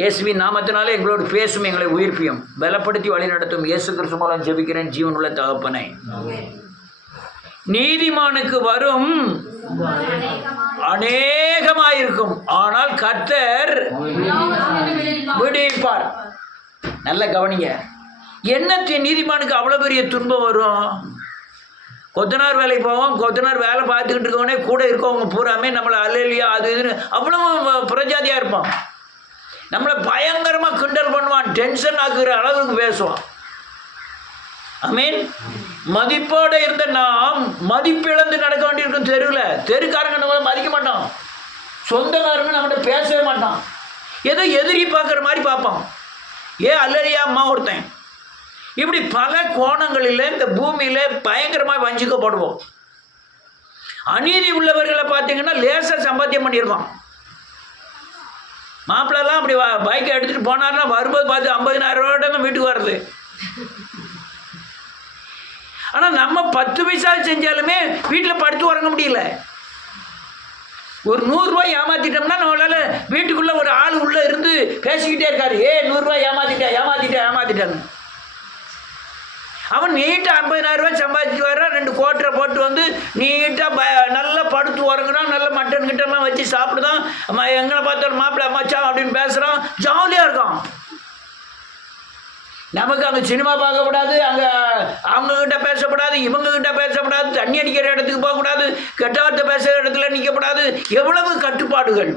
இயேசுவின் நாமத்தினாலே எங்களோடு பேசும், எங்களை உயிர்ப்பியும் பலப்படுத்தி வழி நடத்தும். இயேசு கிறிஸ்து மூலம் ஜெபிக்கிறேன் ஜீவனுள்ள தகப்பனே. நீதிமானுக்கு வரும் அநேகமாயிருக்கும், ஆனால் கர்த்தர் விடுவிப்பார். நல்ல கவனிங்க. என்னத்தின் நீதிமானுக்கு அவ்வளோ பெரிய துன்பம் வரும்? கொத்தனார் வேலைக்கு போவோம், கொத்தனார் வேலை பார்த்துக்கிட்டு இருக்கவனே கூட இருக்கவங்க பூராமே நம்மளை அல்லையா அது இதுன்னு அவ்வளோ புறஜாதியாக இருப்பான். நம்மளை பயங்கரமாக கிண்டல் பண்ணுவான், டென்ஷன் ஆக்குற அளவுக்கு பேசுவான். மீன் மதிப்போடு இருந்த நாம் மதிப்பிழந்து நடக்க வேண்டியிருக்கும். தெருக்காரங்க நம்மளை மதிக்க மாட்டான், சொந்தக்காரங்க நம்மகிட்ட பேசவே மாட்டான், ஏதோ எதிரி பார்க்குற மாதிரி பார்ப்பான். அல்லையா அம்மா ஒருத்தன். இப்படி பல கோணங்களில் இந்த பூமியில் பயங்கரமாக வஞ்சிக்கப்படுவோம். அநீதி உள்ளவர்களை பார்த்தீங்கன்னா லேசாக சம்பாத்தியம் பண்ணியிருக்கோம். மாப்பிள்ளெல்லாம் அப்படி பைக்கை எடுத்துகிட்டு போனார்னா வரும்போது பார்த்து 50,000 ரூபாய் தான் வீட்டுக்கு வர்றது. ஆனால் நம்ம 10 பைசா செஞ்சாலுமே வீட்டில் படுத்து உறங்க முடியல. ஒரு 100 ரூபாய் ஏமாற்றிட்டோம்னா நம்மளால் வீட்டுக்குள்ளே ஒரு ஆள் உள்ளே இருந்து பேசிக்கிட்டே இருக்காரு, 100 ரூபாய் ஏமாற்றிட்டான்னு. அவன் நீட்டாக 50,000 ரூபாய் சம்பாதிச்சு வர்றான், 2 கோட்டரை போட்டு வந்து நீட்டாக நல்லா படுத்து உறங்குறான், நல்ல மட்டன் கிட்டெல்லாம் வச்சு சாப்பிடுதான், எங்களை பார்த்தாலும் மாப்பிள்ளை மச்சான் அப்படின்னு பேசுகிறான், ஜாலியாக இருக்கான். நமக்கு அங்கே சினிமா பார்க்கக்கூடாது, அங்கே அவங்கக்கிட்ட பேசக்கூடாது, இவங்கக்கிட்ட பேசக்கூடாது, தண்ணி அடிக்கிற இடத்துக்கு போகக்கூடாது, கெட்ட வார்த்தை பேசுகிற இடத்துல நிற்கக்கூடாது. எவ்வளவு கட்டுப்பாடுகள்!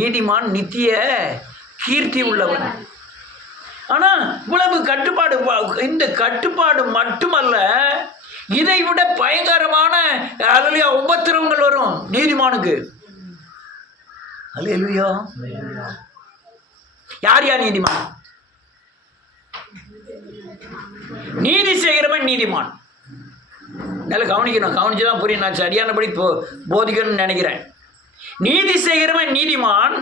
நீதிமான் நித்திய கீர்த்தி உள்ளவன். ஆனால் இவ்வளவு கட்டுப்பாடு. இந்த கட்டுப்பாடு மட்டுமல்ல, இதை விட பயங்கரமான அல்லேலூயா உபத்திரவங்கள் வரும் நீதிமானுக்கு. அல்லேலூயா. யார் நீதிமான்? நீதி செய்கிறவன் நீதிமான். நல்லா கவனிக்கணும், கவனிச்சுதான் புரியும். நான் சரியானபடி போதிக்கணும்னு நினைக்கிறேன். நீதி செய்கிறவன் நீதிமான்.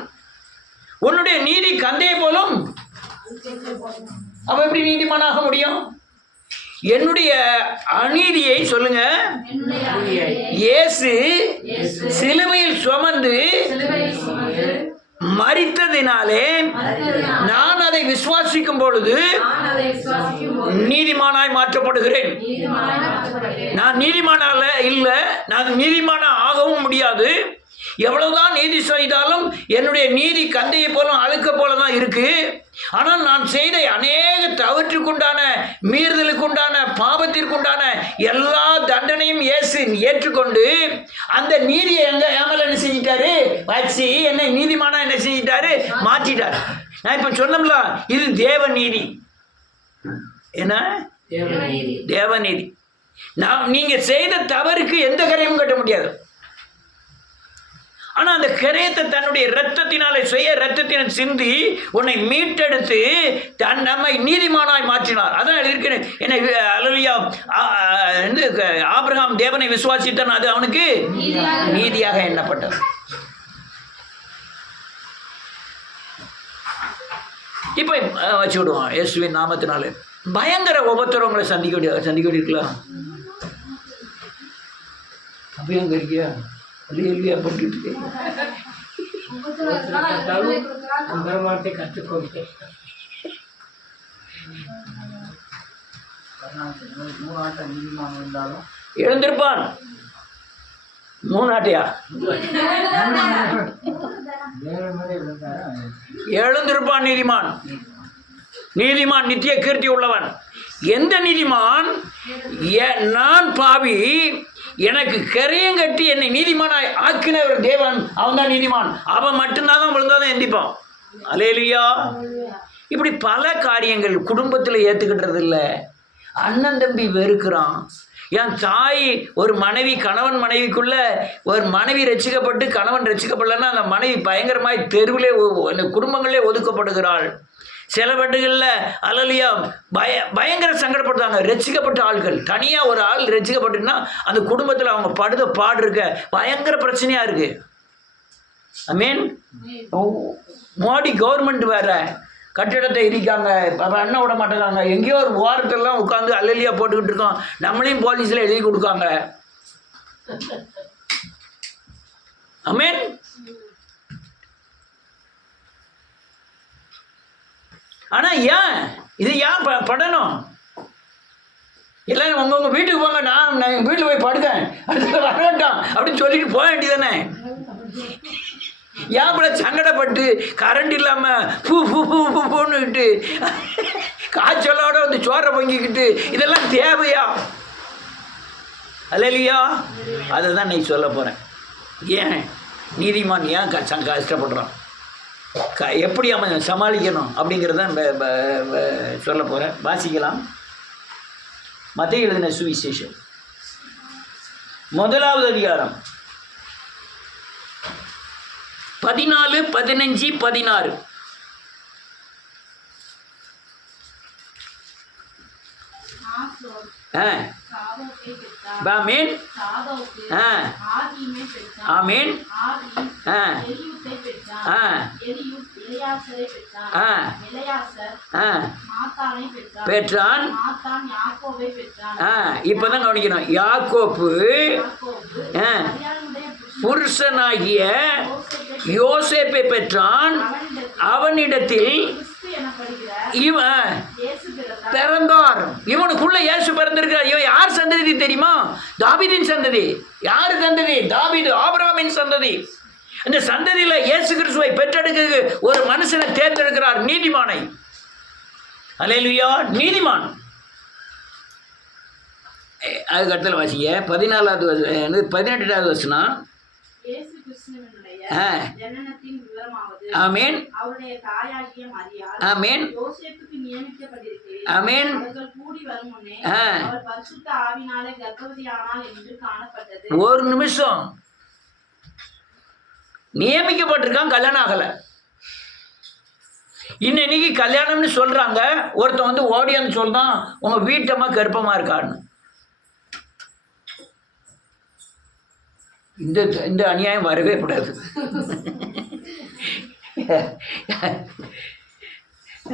உன்னுடைய நீதி கந்தையை போலும். அவ எப்படி நீதிமானாக முடியும்? என்னுடைய அநீதியை சொல்லுங்க, இயேசு சிலுவையில் சுமந்து மரித்ததினாலே நான் அதை விசுவாசிக்கும் பொழுது நீதிமானாய் மாற்றப்படுகிறேன். நான் நீதிமானால இல்லை, நான் நீதிமான ஆகவும் முடியாது. எவ்வளவுதான் நீதி செய்தாலும் என்னுடைய நீதி கந்தையை போல அழுக்க போல தான் இருக்கு. ஆனால் நான் செய்த அநேக தவற்றுக்குண்டான, மீறுதலுக்குண்டான, பாவத்திற்குண்டான எல்லா தண்டனையும் இயேசு ஏற்றுக்கொண்டு அந்த நீதியை ஏமல என்ன செஞ்சிட்டாரு வச்சு என்னை நீதிமானா என்ன செஞ்சிட்டாரு மாற்றிட்டார். நான் இப்ப சொன்னோம்ல, இது தேவ நீதி. என்ன தேவநீதி? நீங்க செய்த தவறுக்கு எந்த கரையும் கட்ட முடியாது. ஆனால் அந்த கரையத்தை தன்னுடைய இரத்தத்தினாலே இரத்தத்தினை சிந்தி உன்னை மீட்டெடுத்து நம்மை நீதிமானாய் மாற்றினார். அதான் எழுதியிருக்கிறேன். என்னை அல்லேலூயா ஆபிரகாம் தேவனை விசுவாசித்தான், அது அவனுக்கு நீதியாக எண்ணப்பட்டது. இப்போ வச்சு விடுவான். இயேசுவின் நாமத்தினாலே பயங்கர உபத்திரவங்களை சந்திக்க இருக்கலாம். அப்போ அங்கே இருக்கியா அல்லேலூயா போட்டுட்டு எழுந்திருப்பான். 3 ஆட்டையா எழுந்திருப்பான் நீதிமான். நீதிமான் நித்திய கீர்த்தி உள்ளவன். எந்த நீதிமான்? நான் பாவி, எனக்கு கரையும் கட்டி என்னை நீதிமானாய் ஆக்கினவர் தேவன், அவன் தான் நீதிமான். அவன் மட்டும்தான் விழுந்தாதான் எந்திப்பான். அல்லேலூயா. இப்படி பல காரியங்கள் குடும்பத்தில் ஏற்றுக்கிட்டது இல்லை. அண்ணன் தம்பி வெறுக்கிறான். என் தாய் ஒரு மனைவி, கணவன் மனைவிக்குள்ள ஒரு மனைவி ரட்சிக்கப்பட்டு கணவன் ரட்சிக்கப்படலைன்னா அந்த மனைவி பயங்கரமாய் தெருவிலே குடும்பங்களே ஒதுக்கப்படுகிறாள். சில வீட்டுகளில் அல்லேலூயா பயங்கர சங்கடப்படுறாங்க. ரட்சிக்கப்பட்ட ஆள்கள் தனியாக ஒரு ஆள் ரட்சிக்கப்பட்டுன்னா அந்த குடும்பத்தில் அவங்க படுத பாடு இருக்க பயங்கர பிரச்சனையாக இருக்கு. ஐ மீன் மோடி கவர்மெண்ட் வேற கட்டிடத்தை இடிக்காங்க, என்ன விட மாட்டேங்காங்க. எங்கேயோ ஒரு ஓரத்திலாம் உட்காந்து அல்லேலூயா போட்டுக்கிட்டு இருக்கோம். நம்மளையும் போலீஸில் எழுதி கொடுக்காங்க. ஐ மீன் ஆனால் ஏன் இது ஏன் படணும்? இல்லை உங்க வீட்டுக்கு போங்க, நான் வீட்டில் போய் படுக்கேன், அடுத்த வர வேண்டாம் அப்படின்னு சொல்லிட்டு போக வேண்டியதானே? ஏன் போல சங்கடப்பட்டு கரண்ட் இல்லாமல் பூன்னுக்கிட்டு காய்ச்சலோட வந்து சோறை பொங்கிக்கிட்டு இதெல்லாம் தேவையா? அல்லையா? அதை தான் நீ சொல்ல போகிறேன். ஏன் நீதிமான் ஏன் கஷ்டப்படுறான், எப்படி அவன் சமாளிக்கணும் அப்படிங்கிறத சொல்ல போகிறேன். வாசிக்கலாம். மத்தேயு எழுதின சுவிசேஷம் 1வது அதிகாரம் 14, 15, 16. ஆமீன், ஆமீன், பெற்றான். இப்பதான் கவனிக்கணும். யாக்கோப்பு புருஷனாகிய யோசேப்பை பெற்றான். அவனிடத்தில் இவன் பிறந்தார். இவனுக்குள்ள இயேசு பிறந்திருக்கிறார். இவன் யார் சந்ததி தெரியுமா? தாவீதின் சந்ததி. யார் சந்ததி? தாவீது, ஆபிரகாமின் சந்ததி. இந்த சந்ததியில இயேசு கிறிஸ்துவை பெற்றெடுக்க ஒரு மனுஷனை தேர்ந்தெடுக்கிறார், நீதிமானை. அல்லேலூயா, நீதிமான். அதுக்கு அடுத்த வாசிங்க 14வது 18வது வசனம். ஆமீன், ஆமீன், ஆமீன். ஒரு நிமிஷம், நியமிக்கப்பட்டிருக்கான், கல்யாணம் ஆகலை. இன்னைக்கு கல்யாணம்னு சொல்றாங்க. ஒருத்தன் வந்து ஓடியான்னு சொல்றான், உங்க வீட்டம்மா கர்ப்பமா இருக்கான்னு. இந்த அநியாயம் வரவே கூடாது.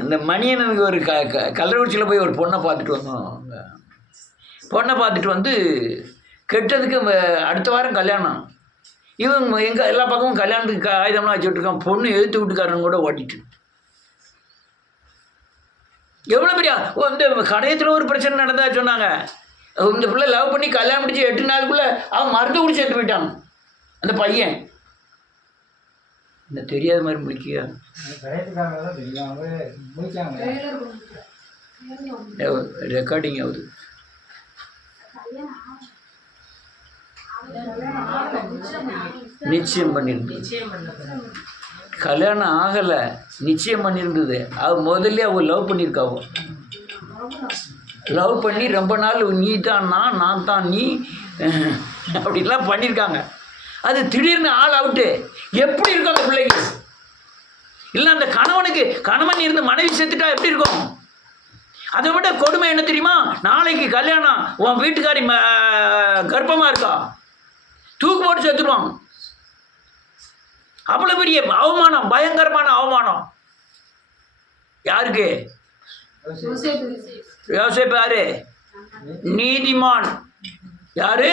இந்த மணியனுக்கு ஒரு கள்ளக்குறிச்சியில் போய் ஒரு பொண்ணை பார்த்துட்டு வந்தோம். பொண்ணை பார்த்துட்டு வந்து கெட்டதுக்கு அடுத்த வாரம் கல்யாணம். இவங்க எங்கள் எல்லா பக்கமும் கல்யாணத்துக்கு ஆயுதம்லாம் வச்சுட்ருக்கான். பொண்ணு எழுத்து வீட்டுக்காரன் கூட ஓட்டிட்டு. எவ்வளோ பெரிய இந்த கடையத்தில் ஒரு பிரச்சனை நடந்தா சொன்னாங்க. இந்த பிள்ளை லவ் பண்ணி கல்யாணம் முடிச்சு 8 நாளுக்குள்ளே அவன் மருந்து குடிச்சு எடுத்து போயிட்டான் அந்த பையன். இந்த தெரியாத மாதிரி முடிக்கியா? ரெக்கார்டிங் ஆகுது. நிச்சயம் பண்ணியிருந்தது. கல்யாணம் ஆகலை, நிச்சயம் பண்ணியிருந்தது. அவ முதல்ல அவ லவ் பண்ணியிருக்காவோ. லவ் பண்ணி ரொம்ப நாள் நீ தான் நான் தான் நீ அப்படின்லாம் பண்ணியிருக்காங்க. அது திடீர்னு ஆள் அவுட்டு. எப்படி இருக்கும் அந்த பிள்ளைக்கு? இல்லை அந்த கணவன் இருந்து மனைவி செத்துட்டா எப்படி இருக்கும்? அதை விட கொடுமை என்ன தெரியுமா? நாளைக்கு கல்யாணம், உன் வீட்டுக்காரி கர்ப்பமாக இருக்கா, தூக்கு போட்டு செத்துருவான். அவ்வளோ பெரிய அவமானம், பயங்கரமான அவமானம். யாருக்கு? யோசேப்பு யாரு? நீதிமான். யாரு?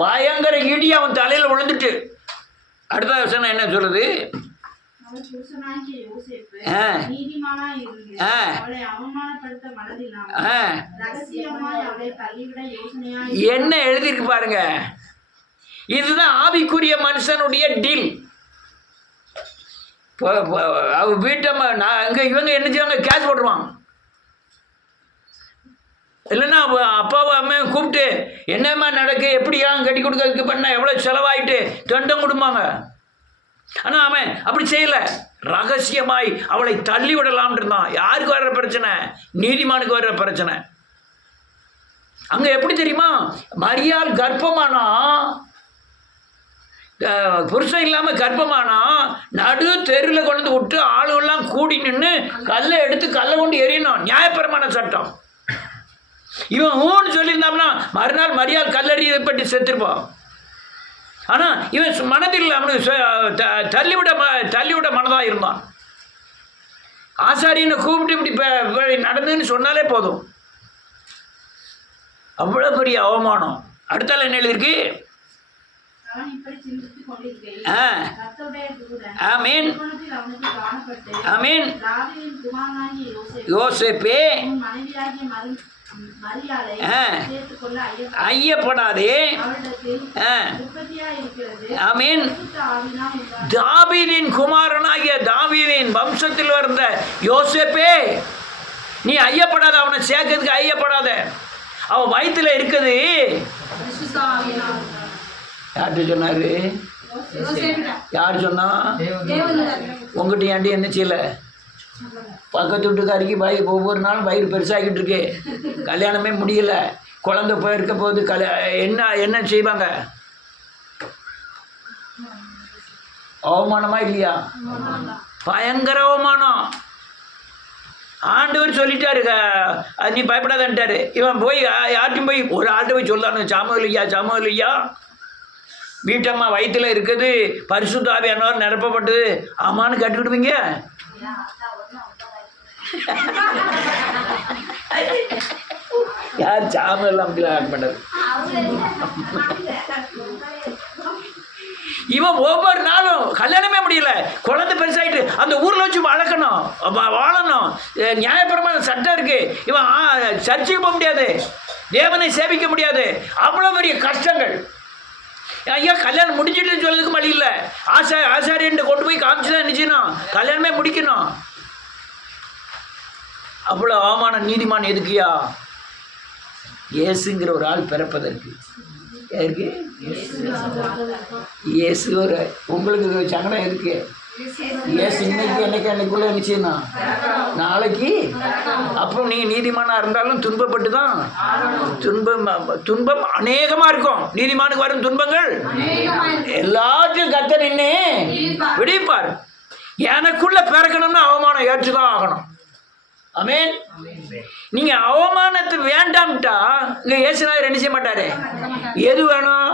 பயங்கர இடி அவன் தலையில் விழுந்துட்டு. அடுத்த வசனம் என்ன சொல்லுது? என்ன எழுதிருக்கு பாருங்க. இதுதான் ஆவிக்குரிய மனுஷனுடைய டீல். அவ வீட்டை இவங்க என்ன செய்வாங்க? கேஷ் போட்டுருவாங்க. இல்லைன்னா அப்பாவை அம்மையும் கூப்பிட்டு என்னம்மா நடக்கு, எப்படியா கட்டி கொடுக்க பண்ண, எவ்வளோ செலவாயிட்டு தண்டம் கொடுப்பாங்க. ஆனால் அவன் அப்படி செய்யலை. ரகசியமாய் அவளை தள்ளி விடலாம்னு இருந்தான். யாருக்கு வர்ற பிரச்சனை? நீதிமானுக்கு வர்ற பிரச்சனை. அங்கே எப்படி தெரியுமா? மரியாள் கர்ப்பமானா, புருஷன் இல்லாமல் கர்ப்பமானா, நடு தெருவில் கொண்டு விட்டு ஆளுகள்லாம் கூடி நின்று கல்லை எடுத்து கல்லை கொண்டு எறியணும். நியாயபரமான சட்டம். இவன் ஊன்னு சொல்லியிருந்தான்னா மறுநாள் மரியாள் கல்லறியப்பட்டு செத்துருப்பான். ஆனால் இவன் மனதில் அவனுக்கு தள்ளிவிட மனதாக இருந்தான். ஆசாரியனை கூப்பிட்டு இப்படி நடந்துன்னு சொன்னாலே போதும். அவ்வளோ பெரிய அவமானம். அடுத்தால என்ன எழுதிருக்கு? ஆ ஆமீன் ஆமீன். யோசேப்பே ஐயப்படாதே. ஆமீன். தாவீதின் குமாரனாகிய தாவீதின் வம்சத்தில் வந்த யோசேப்பே, நீ ஐயப்படாத, அவனை சேர்க்கறதுக்கு ஐயப்படாத. அவன் வயிற்றுல இருக்குது. யார்கிட்ட சொன்னாரு? யார் சொன்னா? உங்ககிட்ட ஏன்டி என்ன செய்யல? பக்கத்து வீட்டுக்காரிக்கு ஒவ்வொரு நாளும் வயிறு பெருசாகிட்டு இருக்கு, கல்யாணமே முடியல, குழந்தை போயிருக்க போது என்ன செய்வாங்க? அவமானமா இல்லையா? பயங்கர அவமானம். ஆண்டவர் சொல்லிட்டாரு, நீ பயப்படாதன்ட்டாரு. இவன் போய் யார்ட்டும் போய் ஒரு ஆள்கிட்ட போய் சொல்லானு, சாமுவேல் ஐயா வீட்டம்மா வயிற்றுல இருக்குது, பரிசுத்த ஆவியானவர் நிரப்பப்பட்டது, ஆமான்னு கேட்டுக்கிடுவீங்க. யார் சாமுவேல் அப்படிலாம் ஆட் பண்ணது? இவன் ஒவ்வொரு நாளும் கல்யாணமே முடியல, குழந்தை பெருசாயிட்டு அந்த ஊரில் வச்சு வளர்க்கணும், வாழணும், நியாயப்பிரமான சட்டம் இருக்கு. இவன் சர்ச்சைக்கு போக முடியாது, தேவனை சேவிக்க முடியாது, அவ்வளோ பெரிய கஷ்டங்கள். ஐயா கல்யாணம் முடிஞ்சிட்டுன்னு சொல்றதுக்கு வழி இல்லை. ஆசாரியன்ட்டு கொண்டு போய் காமிச்சுதான் நிச்சயணும், கல்யாணமே முடிக்கணும். அவ்வளோ அவமான நீதிமான் எதுக்குயா? இயேசுங்கிற ஒரு ஆள் பிறப்பதற்கு. யாருக்கு? இயேசு ஒரு உங்களுக்கு சங்கடம் எதுக்கு? இயேசு இன்னைக்கு அன்னைக்குள்ள நிச்சயம்னா நாளைக்கு. அப்புறம் நீங்கள் நீதிமானாக இருந்தாலும் துன்பப்பட்டு தான், துன்பம் அநேகமாக இருக்கும். நீதிமானுக்கு வரும் துன்பங்கள் எல்லாத்தையும் கர்த்தர் நின்று விடுவிப்பார். எனக்குள்ள பிறக்கணும்னா அவமானம் ஏற்றுதான் ஆகணும். ஆமென். நீங்க அவமானத்தை வேண்டாம்ட்டா இங்க இயேசுநாதர் என்ன செய்ய மாட்டாரு. எது வேணும்?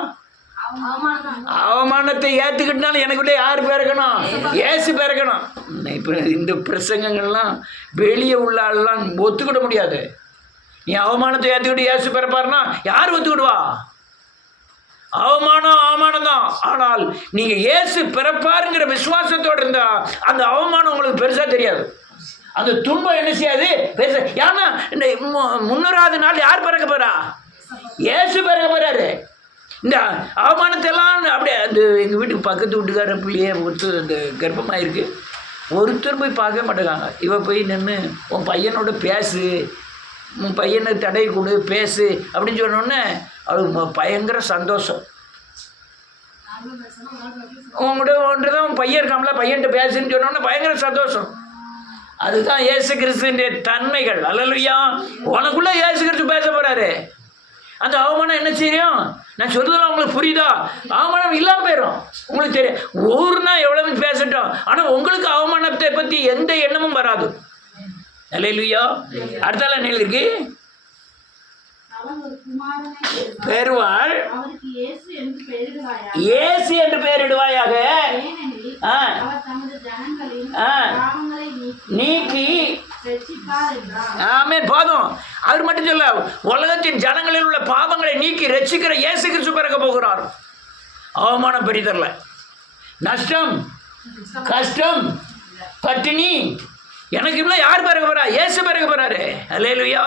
அவமானத்தை ஏற்றுக்கிட்டாலும் எனக்குள்ளே யார் பிறக்கணும்? இயேசு பிறக்கணும். இப்போ இந்த பிரசங்கங்கள்லாம் வெளியே உள்ள ஆள்லாம் ஒத்துக்கிட முடியாது. நீ அவமானத்தை ஏற்றுக்கிட்டு இயேசு பிறப்பாருன்னா யார் ஒத்துக்கிடுவா? அவமானம் தான். ஆனால் நீங்க இயேசு பிறப்பாருங்கிற விசுவாசத்தோடு இருந்தா அந்த அவமானம் உங்களுக்கு பெருசா தெரியாது, அந்த துன்பம் என்ன செய்யாது பெருசா. ஏன்னா இந்த 300வது நாள் யார் பிறக்க போறா? இயேசு பிறக்க போறாரு. இந்த அவமானத்தெல்லாம் அப்படியே அந்த எங்கள் வீட்டுக்கு பக்கத்து வீட்டுக்கார பிள்ளையே ஒருத்தர் இந்த கர்ப்பமாக இருக்குது, ஒருத்தர் போய் பார்க்க மாட்டேங்காங்க. இவ போய் நின்று உன் பையனோட பேசு, உன் பையனை தடவி கொடு பேசு அப்படின்னு சொன்னோடனே அவளுக்கு பயங்கர சந்தோஷம். உங்கள்கிட்ட ஒன்று தான் உன் பையன் இருக்காமல, பையன்கிட்ட பேசுன்னு சொன்னோன்னே பயங்கர சந்தோஷம். அதுதான் இயேசு கிறிஸ்துவினுடைய தன்மைகள். அல்லேலூயா. உனக்குள்ள இயேசு கிறிஸ்து பேச போறாரு. அந்த அவமானம் என்ன செய்யும்? நான் சொல்றதெல்லாம் உங்களுக்கு புரியுதா? அவமானம் இல்லாமல் போயிடும். உங்களுக்கு தெரியும் ஊர்னா எவ்வளவு பேசட்டும், ஆனால் உங்களுக்கு அவமானத்தை பற்றி எந்த எண்ணமும் வராது. அல்லேலூயா. அடுத்தால என்ன இருக்கு? பெறுவாள், இயேசு என்று பெயரிடுவாயாக, நீக்கி. ஆமென். போதும். அவர் மட்டும் சொல்ல, உலகத்தின் ஜனங்களில் உள்ள பாவங்களை நீக்கி ரட்சிக்கிற இயேசு கிறிஸ்து பிறக்க போகிறார். அவமானம் பெரிதல்ல, நஷ்டம், கஷ்டம், பட்டினி எனக்கு இவ்வளோ யார் பிறக்க போறா? இயேசு பிறக்க போறாரு. அல்லேலூயா.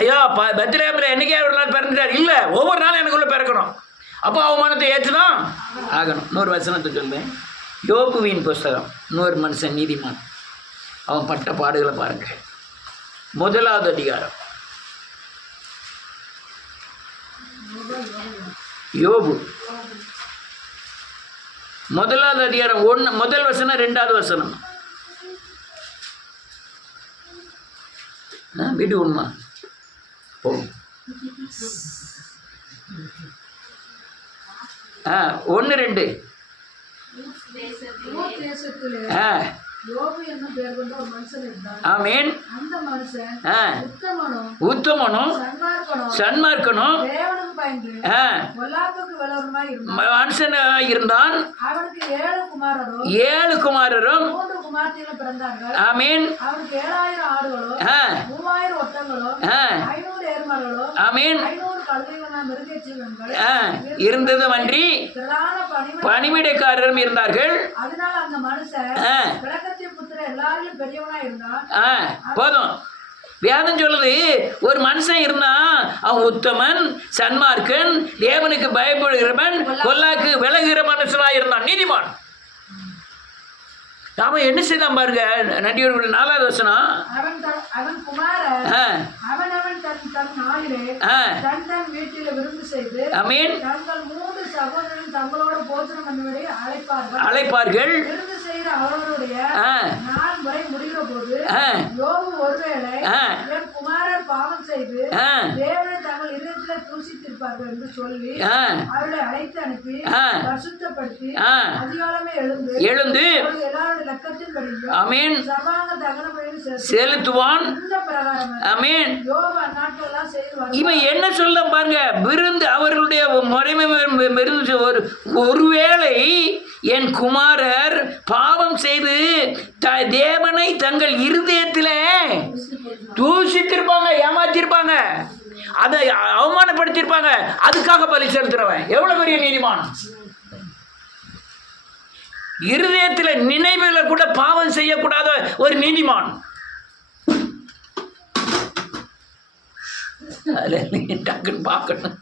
ஐயா பெத்லகேமில் என்னைக்கே ஒரு நாள் பிறந்துட்டார் இல்லை, ஒவ்வொரு நாளும் எனக்குள்ள பிறக்கணும். அப்போ அவமானத்தை ஏற்றுதான் ஆகணும். இன்னொரு வசனத்தை சொல்றேன். யோபுவின் புஸ்தகம். இன்னொரு மனுஷன் நீதிமான், அவன் பட்ட பாடுகளை பாருங்க. 1வது அதிகாரம். யோபு 1வது அதிகாரம் 1 வசனம் 2வது வசனம். வீட்டு உண்மை 1-2. ஆமென். உத்தமனும் சன்மார்க்கனும் மனுஷன் இருந்தான். 7 குமாரரும். ஆமென். ஆமீன். இருந்ததும் அன்றி பணிவிடைக்காரரும் இருந்தார்கள். போதும். வேதம் சொல்லுது, ஒரு மனுஷன் இருந்தான், அவன் உத்தமன், சன்மார்க்கன், தேவனுக்கு பயப்படுகிறவன், கொல்லாக்கு விலகுகிற மனுஷனா இருந்தான், நீதிமான். அவன் என்ன செய்தான் பாருங்க, நன்றியோடு 4வது வசனம். அழைப்பார்கள். எழுந்து ஆமென் செலுத்துவான். ஆமென். இவன் என்ன சொல்ல பாருங்க, விருந்து அவர்களுடைய முறைமை ஒருவேளை என் குமாரர் பாவம் செய்து தேவனை தங்கள் இருதயத்தில் தூஷித்திருப்பாங்க, ஏமாத்திருப்பாங்க, அதை அவமானப்படுத்தியிருப்பாங்க, அதுக்காக பலி செலுத்துறவன் எவ்வளவு பெரிய நீதிமான். இருதயத்தில் நினைவில் கூட பாவம் செய்யக்கூடாத ஒரு நீதிமான். பார்க்கணும்.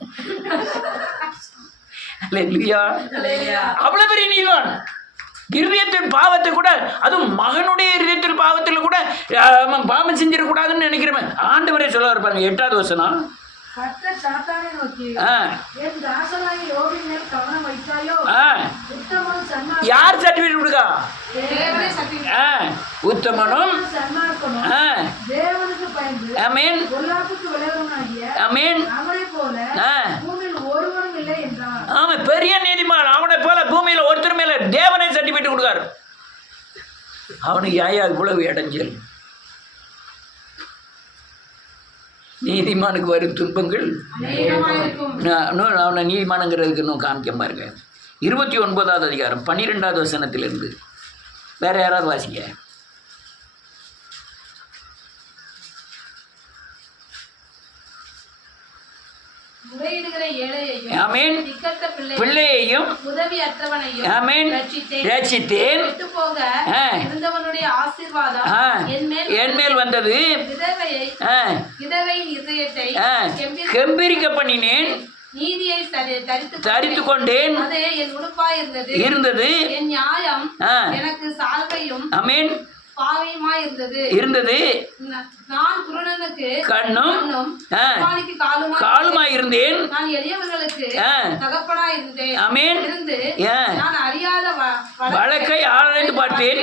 அவ்வளவு பெரிய நீதிமான். இருதயத்தின் பாவத்தை கூட, அதுவும் மகனுடைய இருதயத்தின் பாவத்தில் கூட பாவம் செஞ்சிடக்கூடாதுன்னு நினைக்கிறவன் ஆண்டவரே சொல்ல இருப்பாங்க. 8வது வசனம். யார் சர்டிபிகேட் கொடுக்கா? உத்தமனும் பெரிய நீதிமான் அவனை போல பூமியில் ஒருத்தர் மேல தேவனை சர்டிபிகேட் கொடுக்காரு. அவனுக்கு ஏன் இவ்வளவு இடைஞ்சல்? நீதிமானுக்கு வரும் துன்பங்கள் அவனை நீதிமானுங்கிறதுக்கு இன்னும் காமிக்க பாருங்க. 29வது அதிகாரம் 12வது வசனத்திலிருந்து. வேற யாராவது வாசிக்க. பிள்ளையையும் ரட்சித்தேன். என்மேல் வந்தது கெம்பீரிக்க பண்ணினேன், தரித்து கொண்டேன் இருந்தது. ஆமென். இருந்தது. கண்ணும் காலுமாய் இருந்தேன். ஆமென். வழக்கை ஆராய்ந்து பார்த்தேன்,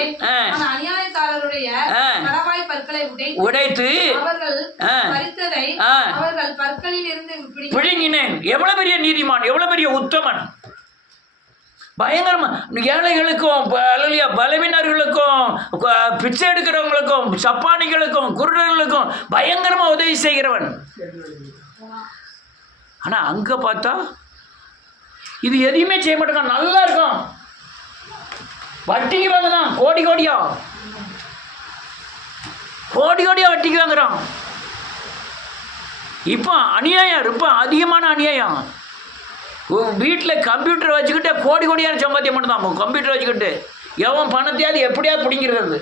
உடைத்து பிடுங்கினேன். எவ்வளவு பெரிய நீதிமான், எவ்வளவு பெரிய உத்தமன். பயங்கரமா ஏழைகளுக்கும் பலவீனர்களுக்கும் பிச்சை எடுக்கிறவங்களுக்கும் சப்பானிகளுக்கும் குருடர்களுக்கும் பயங்கரமா உதவி செய்கிறவன். ஆனா அங்க பார்த்தா இது எதையுமே செய்ய மாட்டேங்க. நல்லா இருக்கும். வட்டிக்கு வாங்கலாம், கோடி கோடியா வட்டிக்கு வாங்குறான். இப்போ அநியாயம், ரொம்ப அதிகமான அநியாயம். வீட்டில் கம்ப்யூட்டர் வச்சுக்கிட்டு கோடி கோடியான சம்பாத்தியம் பண்ணுதான். கம்ப்யூட்டர் வச்சுக்கிட்டு எவன் பணத்தையாவது எப்படியாவது பிடிங்கிறது.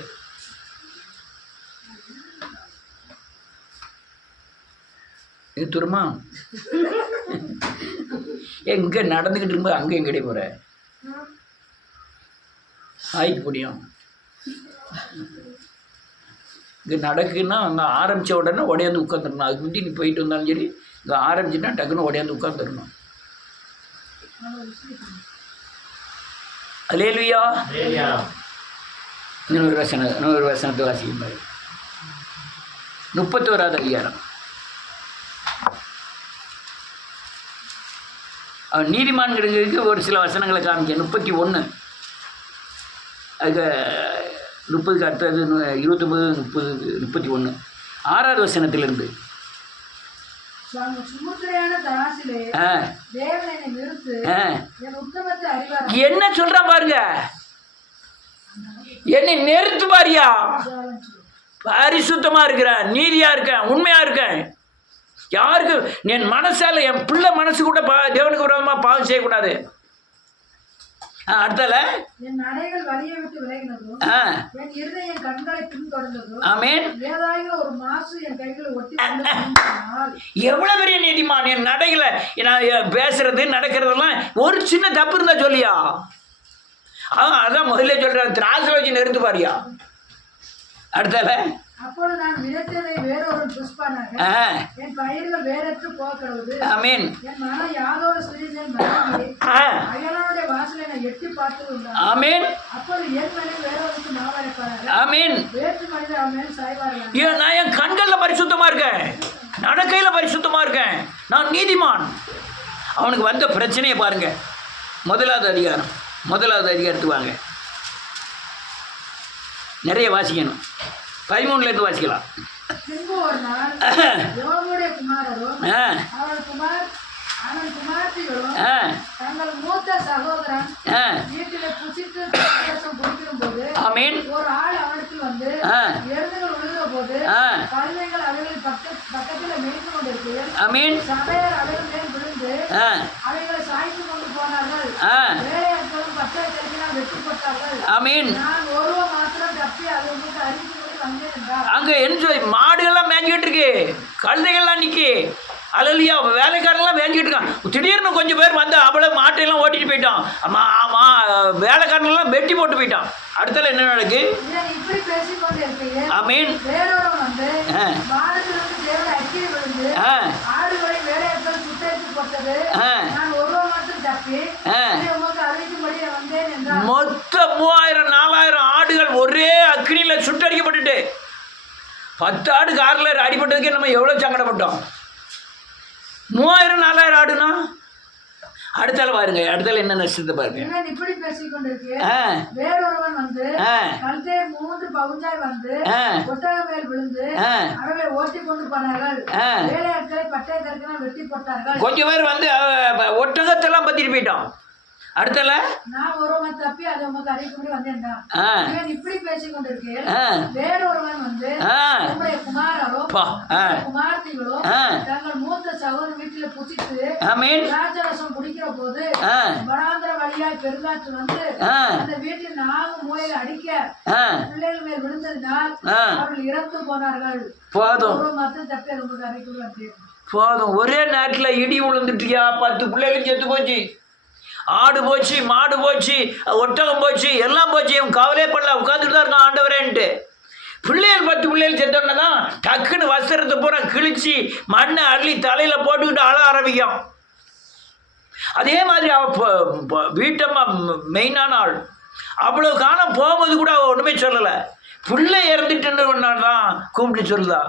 இது துருமா எங்கே நடந்துக்கிட்டு இருக்கும்போது அங்கே எங்கடைய போகிற ஆய்க்கு முடியும். இங்கே நடக்குன்னா அங்கே ஆரம்பித்த உடனே உடையாந்து உட்காந்துடணும். அதுக்கு முந்தி நீ போயிட்டு வந்தாலும் சரி, இங்கே ஆரம்பிச்சுன்னா டக்குன்னு உடையாந்து உட்காந்துடணும். அல்லேலூயா. இன்னொரு வசனத்தை வாசிக்கும். 31வது அதிகாரம். நீதிமான்களுக்கு ஒரு சில வசனங்களை காமிக்க. 31 அதுக்கு 30க்கு அடுத்தது 29, 30, 31 6வது வசனத்திலிருந்து. என்ன சொல்றான் பாருங்க. என்னை நிறுத்து பாரியா, பரிசுத்தமா இருக்கிறேன், நீதியா இருக்கேன், உண்மையா இருக்கேன். யாருக்கு என் மனசால் என் பிள்ளை மனசு கூட தேவனுக்கு விரோதமாக பாவம் செய்யக்கூடாது. அடுத்தால என் நடைகள் வழியை விட்டு விலகினதும் என் இருதயம் கண்களை பின்தொடர்ந்ததும் ஆமென். ஏதாயிலும் ஒரு மாசு என் கைகளை ஒட்டி எவ்வளவு பெரிய நீதிமான். என் நடைகளை நான் பேசுறது நடக்கிறதெல்லாம் ஒரு சின்ன தப்பு இருந்தா சொல்லியா? அதான் முதல்ல சொல்றேன், திராட்சை வச்சு நிறுத்து பாரியா. அடுத்தால அப்பொழுது நான் விதைத்ததை வேறொரு புஷ்பானாக என் பயிர்கள் வேறற்று போகிறது. ஆமென். என் மனம் யாதோடு சிறிதேன் மறந்து அயலானுடைய வாசலை நான் எட்டி பார்த்தது உண்டு. ஆமென். அப்பொழுது என் மனிதன் வேறொருக்கு மாவரைப்பார்கள். ஆமென். வேற்று மனிதன் அவன் மேல் சாய்வார்கள். நான் என் கண்கள்ல பரிசுத்தமா இருக்கேன், நடக்கையில பரிசுத்தமா இருக்கேன், நான் நீதிமான். அவனுக்கு வந்த பிரச்சனையை பாருங்க. முதலாவது அதிகாரத்துக்கு வாங்க. நிறைய வாசிக்கணும். 13 வாசிக்கலாம். பின்பு ஒரு நாள் யோபுடைய குமாரரும் அவன் குமாரத்திகளும் தங்கள் மூத்த சகோதரன் வீட்டிலே புசித்து குடிக்கும் போது ஒரு ஆள் அவனுக்கு வந்து எருதுகள் விழுந்த போது கழுதைகள் அவைகளின் பக்கத்தில் மேய்ந்து கொண்டிருக்கிறது. சபையர் அவைகள் மேல் விழுந்து அவைகளை சாய்த்து கொண்டு போனார்கள். வேலையாட்களும் பச்சை கருக்கினால் வெட்டுப்பட்டார்கள். நான் ஒருவன் மாத்திரம் தப்பி அதை உங்களுக்கு அறிந்து அங்க என்ன மாடுகள்லாம் மேய்ஞ்சிட்டு இருக்கு, கழுதைகள்லாம் நிற்கி அழலியா, வேலைக்காரெல்லாம் மேய்ஞ்சிட்டு இருக்கான். திடீர்னு கொஞ்சம் பேர் வந்து அவ்வளோ மாட்டையெல்லாம் ஓட்டிட்டு போயிட்டான். வேலைக்காரனெல்லாம் வெட்டி போட்டு போயிட்டான். அடுத்தால என்ன நடக்கு? ஆமீன். மொத்தம் 3000-4000 ஆடுகள் ஒரே அக்னியில சுட்டடிக்கப்பட்டுட்டு 10 ஆடு காரில் அடிபட்டதுக்கே நம்ம எவ்வளோ சங்கடப்பட்டோம். 3000-4000 ஆடுனா அடுத்தால பாருங்க. அடுத்தால என்ன நஷ்டத்தை பாருங்க. இப்படி பேசிக் கொண்டிருக்கேன். வேறொருவன் வந்து கழுத்தை 3 பவுஞ்சாய் வந்து ஒட்டக மேல் விழுந்து அவர்களை ஓட்டி கொண்டு போனார்கள். வேலையாட்களை பட்டை கருக்கினால் வெட்டி போட்டார்கள். கொஞ்சம் பேர் வந்து ஒட்டகத்தெல்லாம் பத்திட்டு போயிட்டோம். அடுத்தல நான் ஒருவன் தப்பி அதை உங்களுக்கு அறிவிக்கும்படி வந்தேன்டா. இப்படி பேசிக் கொண்டிருக்கேன். வேறொருவன் வந்து உங்களுடைய குமாரரோ குமார்த்திகளோ தங்கள் மூத்த சகோதரன் வீட்டில புசித்து திராட்சரசம் குடிக்கிற போது வனாந்திர வழியாய் பெருங்காற்று வந்து அந்த வீட்டில் 4 மூலையில் அடிக்க பிள்ளைகள் மேல் விழுந்ததினால் அவர்கள் இறந்து போனார்கள். மட்டும் தப்பி அதை உங்களுக்கு அறிவிக்கும்படி வந்தேன். போதும். ஒரே நேரத்தில் இடி விழுந்துட்டியா, 10 பிள்ளைகளும் செத்து போச்சு, ஆடு போச்சு, மாடு போச்சு, ஒட்டகம் போச்சு, எல்லாம் போச்சு. இவன் கவலையே பண்ணல, உட்காந்துட்டு தான் இருக்கான் ஆண்டவரேன்ட்டு. பிள்ளைகள் 10 பிள்ளைகள் செத்தோன்னே தான் டக்குன்னு வஸ்திரத்தை பூரா கிழிச்சு மண்ணை அள்ளி தலையில் போட்டுக்கிட்டு அழ ஆரம்பிக்கும். அதே மாதிரி அவள் வீட்டம்மா மெயினான ஆள், அவ்வளோ காலம் போகும்போது கூட அவள் ஒன்றுமே சொல்லலை. பிள்ளை இறந்துட்டுன்னு தான் கூப்பிட்டு சொல்லுதா,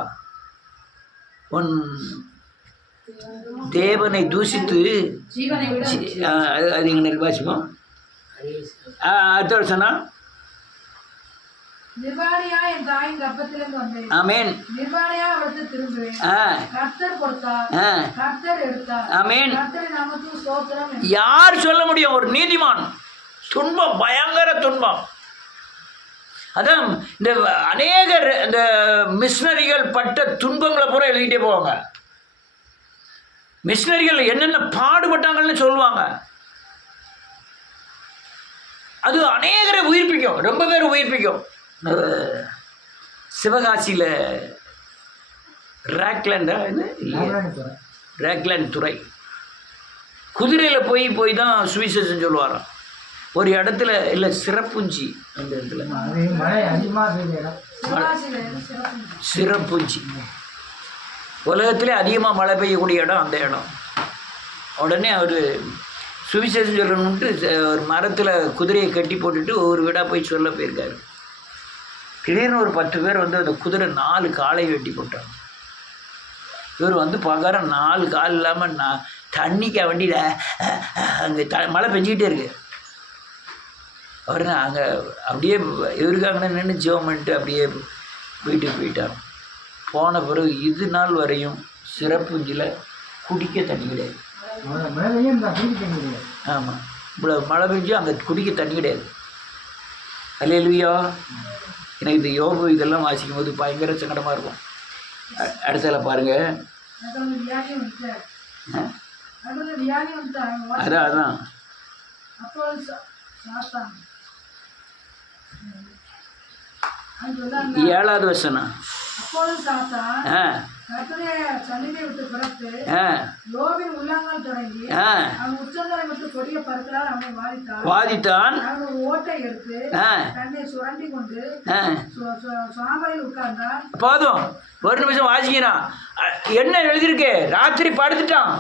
உன் தேவனை தூசித்து அது எங்க நிர்வாசிப்போம். அடுத்த வருஷம்னா யார் சொல்ல முடியும்? ஒரு நீதிமான். துன்பம், பயங்கர துன்பம். அதான் இந்த அநேகர் இந்த மிஷனரிகள் பட்ட துன்பங்களை பூரா எழுதிட்டே போவாங்க. மிஷனரிகள் என்னென்ன பாடுபட்டாங்கன்னு சொல்லுவாங்க. அது அநேகரை உயிர்ப்பிக்கும், ரொம்ப பேர் உயிர்ப்பிக்கும். சிவகாசியில் ரேக்லேண்ட் துறை குதிரையில் போய் தான் சுவிசேஷம் சொல்லுவாராம். ஒரு இடத்துல இல்லை, சிறப்புஞ்சி, அந்த இடத்துல சிறப்புஞ்சி உலகத்திலே அதிகமாக மழை பெய்யக்கூடிய இடம் அந்த இடம். உடனே அவர் சுவிசேஷம் சொல்லணுன்ட்டு ஒரு மரத்தில் குதிரையை கட்டி போட்டுட்டு ஒவ்வொரு வீடாக போய் சொல்ல போயிருக்காரு. திடீர்னு ஒரு 10 பேர் வந்து அந்த குதிரை 4 காலை வெட்டி போட்டாங்க. இவர் வந்து பார்க்குற 4 கால் இல்லாமல் தண்ணிக்க வண்டியில் அங்கே மழை பெஞ்சிக்கிட்டே இருக்கு. அவர் அங்கே அப்படியே இவருக்காங்கன்னு நின்று ஜெபம் பண்ணிட்டு அப்படியே வீட்டுக்கு போயிட்டார். போன பிறகு இது நாள் வரையும் சிறப்புஞ்சில் குடிக்க தண்ணி கிடையாது. ஆமாம், இவ்வளோ மழை பெஞ்சு அங்கே குடிக்க தண்ணி கிடையாது. அல்லேலூயா. எனக்கு இந்த யோபு இதெல்லாம் வாசிக்கும் போது பயங்கர சங்கடமாக இருக்கும். அடுத்ததில் பாருங்கள், எனக்கு வந்து வியாதி வந்துட்டார். அது வந்து வியாதி வந்துட்டாங்க. அதான் அப்போ சாத்தான் அது சொன்னாங்க. 7வது வசனம். அப்போது சாத்தான் ஆ கர்த்தருடைய சந்நிதியை விட்டு புறப்பட்டு ஆ யோபின் உள்ளங்கால் தொடங்கி ஆ அவன் உச்சந்தலை விட்டு கொடிய பருக்களால் அவனை வாதித்தான். அவன் ஒரு ஓட்டை எடுத்து தன்னை சுரண்டி கொண்டு சாம்பலில் உட்கார்ந்தான். போதும், ஒரு நிமிஷம் வாசிக்கிறான். என்ன எழுதியிருக்கு? ராத்திரி படுத்துட்டான்,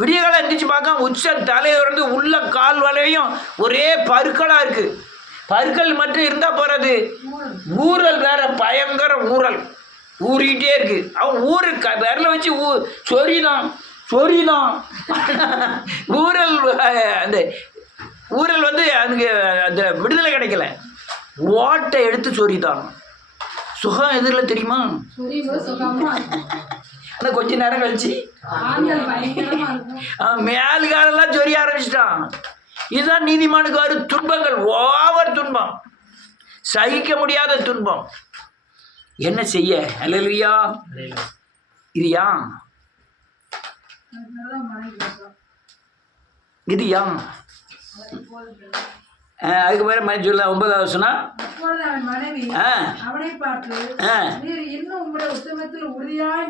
விடிய காலம் எந்திரிச்சு பார்க்க உச்ச தலையிலிருந்து உள்ள கால் வலையும் ஒரே பருக்களாக இருக்கு. பருக்கள் மட்டும் இருந்தால் போகிறது, ஊறல் வேற, பயங்கர ஊறல் ஊறிக்கிட்டே இருக்கு. அவன் விரல வச்சு சொரிதான் ஊரல். அந்த ஊரல் வந்து அதுக்கு அந்த விடுதலை கிடைக்கல, ஓட்டை எடுத்து சொரிதான். சுகம் எதிரில் தெரியுமா? ஆனால் கொஞ்ச நேரம் கழிச்சு மேல் காலெல்லாம் சொரிய ஆரம்பிச்சிட்டான். இதுதான் நீதிமானுக்கு வரும் துன்பங்கள், ஓவர் துன்பம், சகிக்க முடியாத துன்பம். என்ன செய்ய? அல்லேலூயா. இது யாம் அதுக்கு மேலே மணி சொல்ல 9வது வசனம். அவனை பார்த்து நீர் இன்னும் உம்முடைய உத்தமத்தில் உறுதியாய்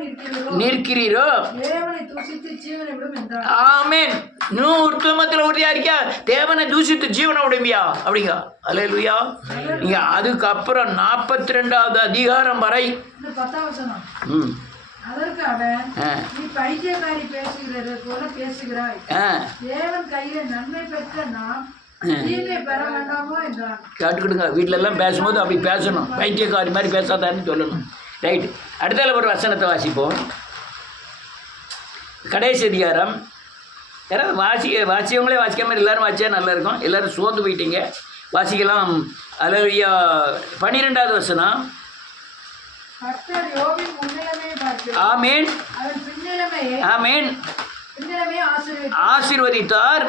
நிற்கிறீரோ தேவனை தூஷித்து ஜீவனை விடும் என்றார். ஆமென். இன்னும் உத்தமத்தில் உறுதியா இருக்கியா? தேவனை தூஷித்து ஜீவனை விடுவியா? அப்படிங்க. அல்லேலூயா. நீங்க அதுக்கப்புறம் 42வது அதிகாரம் வரை 10வது வசனம். அதற்கு அவன், நீ பைத்தியக்காரி பேசுகிறது போல பேசுகிறாய், தேவன் கையில நன்மை பெற்ற நாம் பெற வேண்டாமோ என்றான். கேட்டுக்கிடுங்க, வீட்டில எல்லாம் பேசும்போது அப்படி பேசணும், பைத்தியக்காரி மாதிரி பேசாதான்னு சொல்லணும். ரைட். அடுத்தால ஒரு வசனத்தை வாசிப்போம். கடைசி அதிகாரம். யாராவது வாசியவங்களே வாசிக்காம எல்லாரும் வாசிச்சா நல்லா இருக்கும். எல்லாரும் சோர்ந்து போயிட்டீங்க, வாசிக்கலாம். அல்லேலூயா. 12வது வசனம். ஆமென் ஆமென். ஆசீர்வதித்தார்.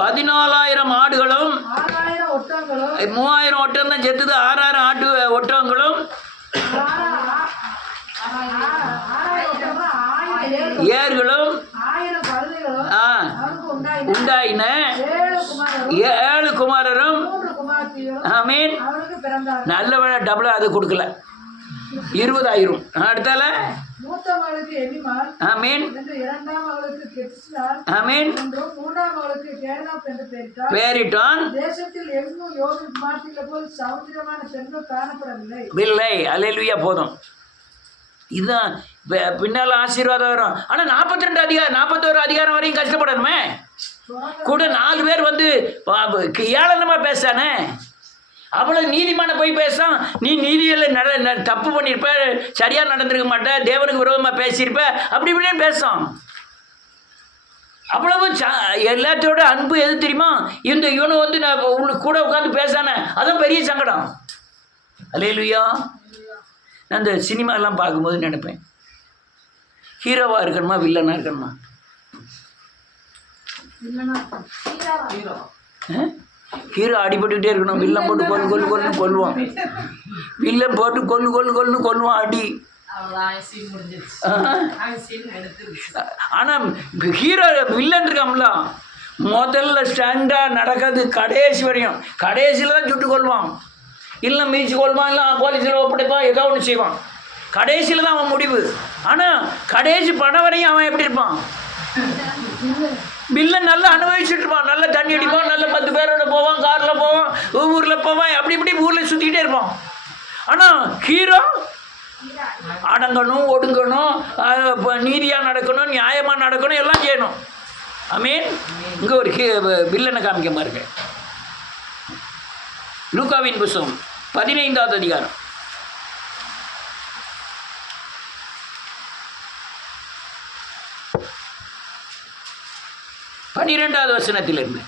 14,000 ஆடுகளும் 3,000 ஒட்டம் தான் செத்துது. 6,000 ஆட்டு ஒட்டகங்களும் ஏர்களும் உண்டாயின. 7 குமாரரும். ஆமென். நல்ல வேலை டபுளா அது கொடுக்கல, 20,000. அடுத்தால மூத்த மகளுக்கு எலிமால், ஆமென், இரண்டாம் மகளுக்கு கெத்சிலால், ஆமென், மூன்றாம் மகளுக்கு கேனாப் என்று பெயரிட்டான். தேசத்தில் எங்கும் யோபின் குமாரத்திலே போல் சௌந்தரியமான பெண்கள் காணப்படவில்லை. இல்லை. அல்லேலூயா. போதும். இதுதான் பின்னால் ஆசீர்வாதம் வரும். ஆனால் 41 அதிகாரம் வரையும் கஷ்டப்படணுமே. கூட 4 பேர் வந்து ஏளனமாக பேசானே. அவ்வளோ நீதிமான போய் பேசான். நீ நீதியில் தப்பு பண்ணியிருப்ப, சரியாக நடந்திருக்க மாட்ட, தேவனுக்கு விரோதமாக பேசியிருப்ப, அப்படி இப்படின்னு பேசான். அவ்வளவு எல்லாத்தோட அன்பு எது தெரியுமா? இவனு வந்து நான் கூட உட்காந்து பேசானே, அதுவும் பெரிய சங்கடம். அல்லேலூயா. நான் இந்த சினிமாலாம் பார்க்கும்போது நினைப்பேன், ஹீரோவாக இருக்கணுமா வில்லனாக இருக்கணுமா? ஹீரோ அடிபட்டுக்கிட்டே இருக்கணும், வில்லன் போட்டு கொல்லுவான். வில்லன் போட்டு கொல்லுவான் அடி. ஆனால் ஹீரோ வில்லன் இருக்காமல, முதல்ல ஸ்டாண்டாக நடக்காது கடைசி வரையும். கடைசியில் தான் சுட்டு கொள்வான், இல்லை மீச்சு கொள்வான், இல்லை போலீஸில் ஒப்படைப்பான், ஏதோ ஒன்று செய்வான். கடைசியில் தான் அவன் முடிவு. ஆனால் கடைசி படம் வரையும் அவன் எப்படி இருப்பான்? வில்லன் நல்லா அனுபவிச்சுட்டு இருப்பான், நல்லா தண்ணி அடிப்பான், நல்ல 10 பேரோட போவான், காரில் போவான், ஊரில் போவான், அப்படி இப்படி ஊரில் சுற்றிக்கிட்டே இருப்பான். ஆனால் ஹீரோ அடங்கணும், ஒடுங்கணும், நீதியாக நடக்கணும், நியாயமாக நடக்கணும், எல்லாம் செய்யணும். ஆமென். இங்கே ஒரு வில்லனை காமிக்க பாருங்க. லூக்காவின் புத்தகம் 15வது அதிகாரம். பன்னிரெண்டாவது வசனத்திலிருந்து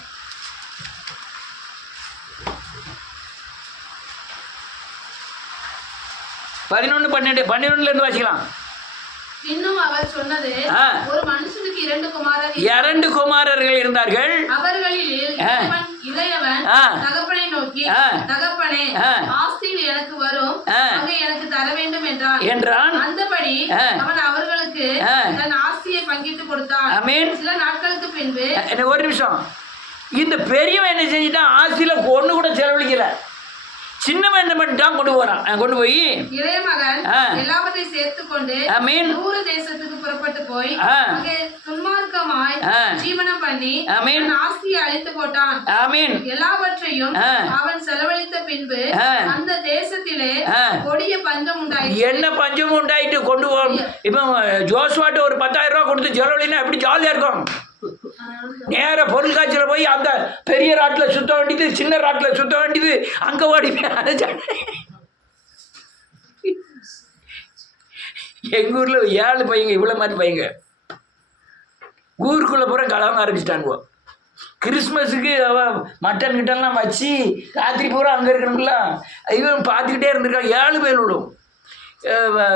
11, 12, 12 வாசிக்கலாம். இன்னும் அவர் சொன்னது, ஒரு மனுஷனுக்கு 2 குமாரர்கள் இருந்தார்கள். அவர்களில் இளையவன் தகப்பனை நோக்கி, தகப்பனே, ஆஸ்தியில் எனக்கு வரும், அங்கே எனக்கு தர வேண்டும் என்றான். அந்தபடி அவன் அவர்களுக்கு அவனுக்கு தன் ஆஸ்தியை பங்கிட்டு கொடுத்தான். ஆமென். சில நாட்களுக்கு பின்பு எனக்கு ஒரு நிமிஷம். இந்த பெரியவன் என்ன செஞ்சுட்டான்? ஆஸ்தியில ஒண்ணு கூட செலவழிக்கல. சின்னவன் என்ன பண்ணிட்டான்? கொண்டு போய் இளைய மகன் எல்லாவற்றையும் சேர்த்து கொண்டு தூர தேசத்துக்கு புறப்பட்டு போய் அங்கே துன்மார்க்கமாய் ஜீவனம் பண்ணி ஆஸ்தியை அழித்து போட்டான். எல்லாவற்றையும் அவன் செலவழித்த பின்பு அந்த தேசத்திலே கொடிய பஞ்சம் உண்டாயிற்று. என்ன பஞ்சம் உண்டாயிட்டு கொண்டு போ. இப்ப ஜோஸ்வாட்டு ஒரு 10,000 ரூபாய் கொடுத்து செலவழினா எப்படி ஜாலியா இருக்கும்? நேர பொருள் காட்சியில் போய் அந்த பெரிய ராட்டில் சுத்த வேண்டியது, சின்ன ராட்டில் சுத்த வேண்டியது, அங்கே ஓடி எங்கள் ஊரில் 7 பையங்க இவ்வளோ மாதிரி பையங்க ஊருக்குள்ளே பூரா கலவங்க ஆரம்பிச்சிட்டானுவோ. கிறிஸ்மஸுக்கு மட்டன் கிட்டெல்லாம் வச்சு ராத்திரி பூரா அங்கே இருக்கணும்ல, இவன் பார்த்துக்கிட்டே இருந்திருக்கான். 7 பேர் விடும்.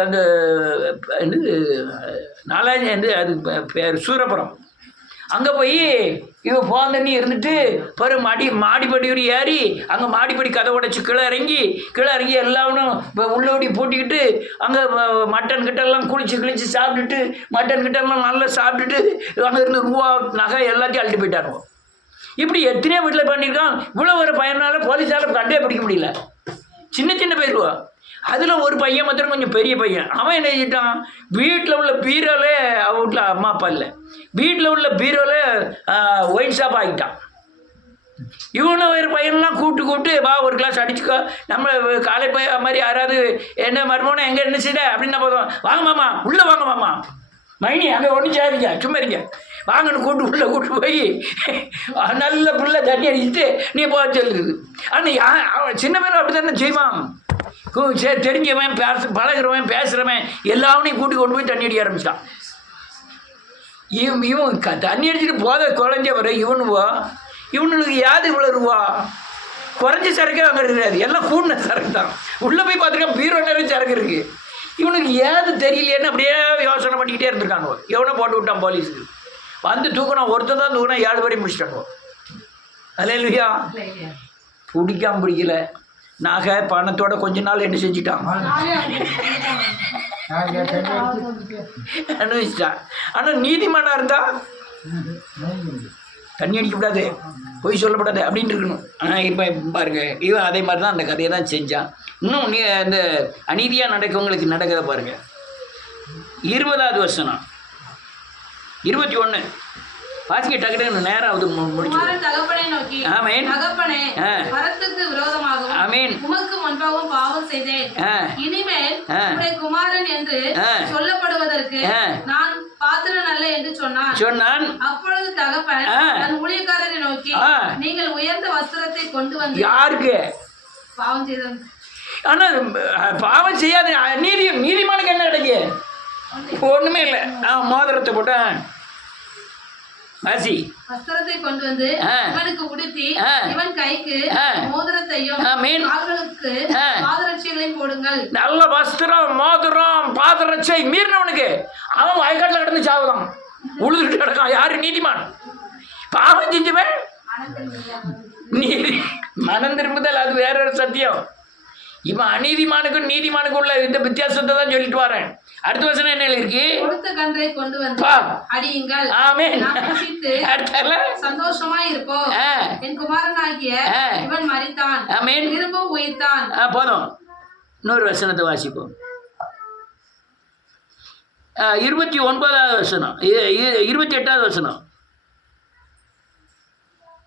அந்த நாலாஞ்சி அது பேர் சூரப்புரம். அங்கே போய் இவன் போன் தண்ணி இருந்துட்டு பிறகு மாடிப்படி ஏறி அங்கே மாடிப்படி கதை உடைச்சி கீழே இறங்கி எல்லாரும் உள்ளோடி பூட்டிக்கிட்டு அங்கே மட்டன் கிட்டெல்லாம் குளிச்சு சாப்பிட்டுட்டு மட்டன் கிட்டெல்லாம் நல்லா சாப்பிட்டுட்டு அங்கே இருந்து ரூபா நகை எல்லாத்தையும் அள்ளிட்டு போயிட்டானுவோம். இப்படி எத்தனையோ வீட்டில் பண்ணியிருக்கான். இவ்வளோ ஒரு பையனால போலீஸால் கண்டே பிடிக்க முடியல. சின்ன பயிர்வா. அதில் ஒரு பையன் மாத்திரம் கொஞ்சம் பெரிய பையன். அவன் என்ன செஞ்சிட்டான்? வீட்டில் உள்ள பீரோலே, அவன் வீட்டில் அம்மா அப்பா இல்லை, வீட்டில் உள்ள பீரோவில் ஒயின் ஷாப் ஆகிட்டான். இவனை ஒரு பையன்லாம் கூப்பிட்டு வா ஒரு கிளாஸ் அடிச்சுக்கோ, நம்ம காலை போய் மாதிரி யாராவது என்ன மருமோனா எங்கே என்ன செய்ய அப்படின்னா போதும், வாங்க மாமா உள்ளே வாங்க மாமா, மைனி அங்கே ஒன்றும் செய்யாதீங்க சும்மா இருங்க வாங்கன்னு கூட்டு போய் நல்ல புள்ள தண்ணி அடிச்சுட்டு நீ போக சொல்லுது. ஆனால் சின்ன பேரும் அப்படி தானே செய்வான். சரி தெரிஞ்சவன் பழகிறவன் பேசுகிறவன் எல்லாவனையும் கூட்டி கொண்டு போய் தண்ணி அடிக்க ஆரம்பிச்சிட்டான். இவன் தண்ணி அடிச்சுட்டு போத குறைஞ்ச வர இவனுக்கு யாது இவ்வளோ ரூபா குறைஞ்ச சரக்கே அங்கே இருக்காது, எல்லாம் கூடின சரக்கு தான். உள்ளே போய் பார்த்துருக்கேன் பீரோ நிறைய சரக்கு இருக்குது. இவனுக்கு ஏது தெரியலையேன்னு அப்படியே யோசனை பண்ணிக்கிட்டே இருந்திருக்காங்க. எவனோ போட்டு விட்டான் போலீஸுக்கு. வந்து தூக்கணும், ஒருத்தர் தான் தூக்கணும், 7 பேரையும் முடிச்சிட்டாங்க. அல்லேலூயா. பிடிக்கல நகை பணத்தோட கொஞ்ச நாள் என்ன செஞ்சிட்டான், அனுபவிச்சிட்டான். ஆனால் நீதிமானா இருந்தா தண்ணி அடிக்கக்கூடாது, பொய் சொல்லப்படாது அப்படின்னு இருக்கணும். ஆனால் இப்போ பாருங்க, இவன் அதே மாதிரி தான் அந்த கதையை தான் செஞ்சான். இன்னும் அந்த அநீதியாக நடக்கவங்களுக்கு நடக்கிறத பாருங்க. 20வது வசனம் 21 வாசிக்க டக்கு நேரம் அது முடிச்சு. தகப்பனை நோக்கி, ஆமென், தகப்பனே, வரத்துக்கு விரோதமாகவும் ஆமென் உமக்கு முன்பாகவும் பாவம் செய்தேன். இனிமேல் உம்முடைய குமாரன் என்று சொல்லப்படுவதற்கு நான் பாத்திரன் அல்ல என்று சொன்னான். அப்பொழுது தகப்பன் தன் ஊழியக்காரரை நோக்கி, நீங்கள் உயர்ந்த வஸ்திரத்தை கொண்டு வந்து யாருக்கு பாவம் செய்தேன். ஆனா பாவம் செய்யாத நீதிமானுக்கு என்ன கிடைக்கு? ஒண்ணுமே இல்லை. மோதிரத்தை போட்டேன் வஸ்திரத்தை கொண்டு வந்து இவனுக்கு உடுத்தி இவன் கைக்கு மோதிரத்தையும் கால்களுக்கு பாதரட்சைகளையும் போடுங்கள். நல்ல வஸ்திரம், மோதிரம், பாதரட்சை மீறினவனுக்கு அவன் வயக்காட்டில் கிடந்து சாவுதான், உழுதுட்டு கிடக்கான். யாரு? நீதிமான். பாவம் செஞ்சுவேன் மனம் திரும்புதல், அது வேற ஒரு சத்தியம். இவன் அநீதிமானுக்கும் நீதிமானுக்கும் உள்ள இந்த வித்தியாசத்தை தான் சொல்லிட்டு வரேன். அடுத்த வசனம் என்ன இருக்கு? கொடுத்த கன்றை கொண்டு வந்து அடியுங்கள், ஆமென், சந்தோஷமா இருப்போம். என் குமாரனாகிய இவன் மரித்தான், ஆமென், திரும்ப உயிர்த்தான். போதும். இன்னொரு வசனத்தை வாசிப்போம். 29வது வசனம், 28வது வசனம்.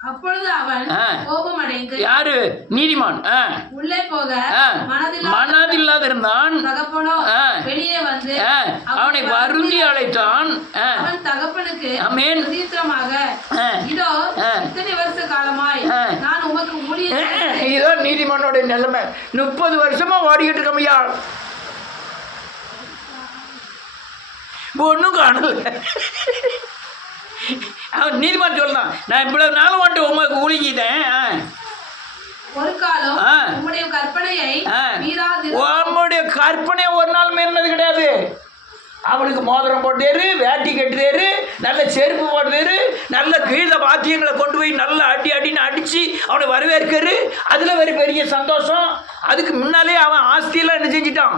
அப்பொழுது அவன் கோபமடைந்து, யாரு? நீதிமான். உள்ளே போக மனதில்லாத இருந்தான். தகப்பனோ வெளியே வந்து அவனை வருந்தி அழைத்தான். அவன் தகப்பனுக்கு ஆமென், பிரதியுத்தரமாக, இதோ இத்தனை வருஷ காலமாய் நான் உமக்கு ஊழியம். இதோ நீதிமானோட நிலைமை. 30 வருஷமா ஓடிக்கிட்டு இருக்கமையா, ஒன்றும் காணல. அவன் நீதிமான் சொல்லலாம், நான் இவ்வளவு நாள் வந்துட்டு உமக்கு ஊழிக்கிட்டேன். ஒரு காலம் உம்முடைய கற்பனையை ஒரு நாள் மீறினது கிடையாது. அவனுக்கு மோதிரம் போட்டுரு, வேட்டி கட்டுறாரு, நல்ல செருப்பு போட்டுறாரு, நல்ல கீழ வாத்தியங்களை கொண்டு போய் நல்லா அடின்னு அடித்து அவனை வரவேற்காரு. அதில் ஒரு பெரிய சந்தோஷம். அதுக்கு முன்னாலே அவன் ஆஸ்தியெல்லாம் என்ன செஞ்சிட்டான்,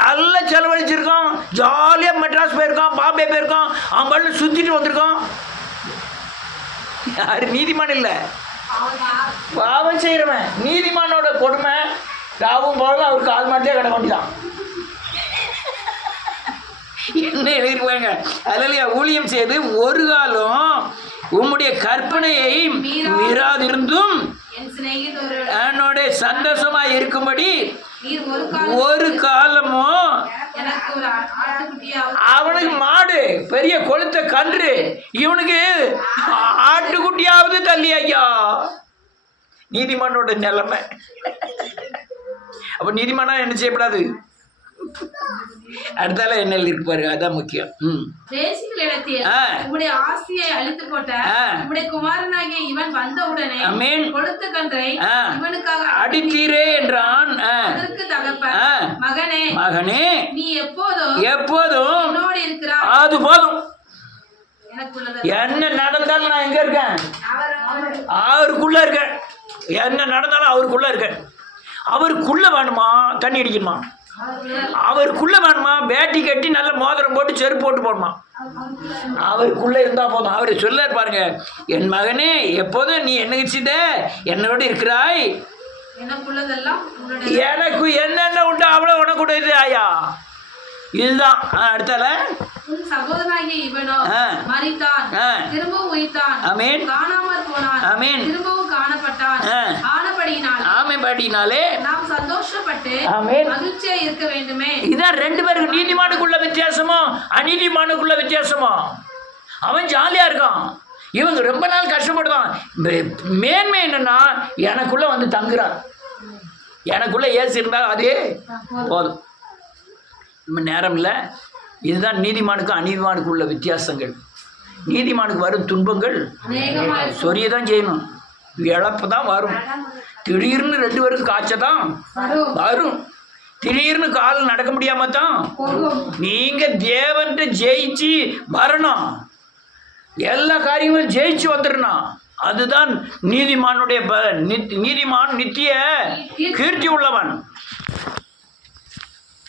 நல்லா செலவழிச்சிருக்கான். ஜாலியாக மெட்ராஸ் போயிருக்கான், பாம்பே போயிருக்கான், அவன் பண்ண சுற்றிட்டு வந்திருக்கான். யார் நீதிமான் இல்லை, பாவம் செய்கிறவன். நீதிமானோட கொடுமை ராவும் போதும் அவர் கால் மாட்டிலே கிட கொண்டுதான். என்ன எழுதிருப்பாங்க அதில், ஊழியம் செய்து ஒரு காலம் உம்முடைய கற்பனையை மீறாதிருந்தும் என்னோட சந்தோஷமா இருக்கும்படி ஒரு காலமும் அவனுக்கு மாடு பெரிய கொளுத்த கன்று, இவனுக்கு ஆட்டுக்குட்டியாவது தள்ளி. ஐயா, நீதிமானோட நிலைமை. அப்ப நீதிமானா என்ன செய்யப்படாது. அடுத்தால என்ன இருக்கு பாருங்க, அதான் முக்கியம். ஆசையை அழித்து போட்ட குமாரனாகிய இவன் வந்தவுடனே கொளுத்த கன்றை இவனுக்காக அடித்தீரே என்றான். அதற்கு தகப்பன், மகனே மகனே நீ எப்போதும் என்னோடு இருக்கிறாய், அது போதும். என்ன நடந்தாலும் நான் எங்க இருக்கேன், அவருக்குள்ள இருக்கேன். என்ன நடந்தாலும் அவருக்குள்ள இருக்கேன். அவருக்குள்ள வேணுமா தண்ணி அடிக்கணுமா, அவருக்குள்ள வேணுமா வேட்டி கட்டி நல்ல மோதிரம் போட்டு செருப்பு போட்டு போடணுமா, அவருக்குள்ள இருந்தா போதும். அவர் சொல்ல பாருங்க, என் மகனே எப்போதும் நீ என்ன செய்த என்னோட இருக்கிறாய், எனக்கு என்னென்ன உண்டு அவ்வளோ உனக்கு கூட இது. ஆயா, இதுதான். அடுத்தால சகோதரனாகிய இவனோ மரித்தான், திரும்பவும் உயிர்த்தான், காணாமற் போனான், திரும்பவும் காணப்பட்டான். ஆமைப்படினாலே நாம் சந்தோஷப்பட்டு மகிழ்ச்சியா இருக்க வேண்டுமே. இதான் ரெண்டு பேருக்கு நீதிமானுக்குள்ள வித்தியாசமோ அநீதிமானுக்குள்ள வித்தியாசமோ. அவன் ஜாலியா இருக்கான், இவங்க ரொம்ப நாள் கஷ்டப்படுதான். மேன்மை என்னன்னா எனக்குள்ள வந்து தங்குறான், எனக்குள்ள ஏசி இருந்தால் அதே போதும். நம்ம நேரம் இல்லை. இதுதான் நீதிமானுக்கும் அநீதிமானுக்கு உள்ள வித்தியாசங்கள். நீதிமானுக்கு வரும் துன்பங்கள் சொரிய தான் செய்யணும், இழப்பு தான் வரும். திடீர்னு 2 பேருக்கு காய்ச்சல் தான் வரும், திடீர்னு கால் நடக்க முடியாம தான். நீங்க தேவன்ட்டு ஜெயிச்சு வரணும், எல்லா காரியங்களும் ஜெயிச்சு வந்துடணும். அதுதான் நீதிமானுடைய நீதிமான் நித்திய கீர்த்தி உள்ளவன்.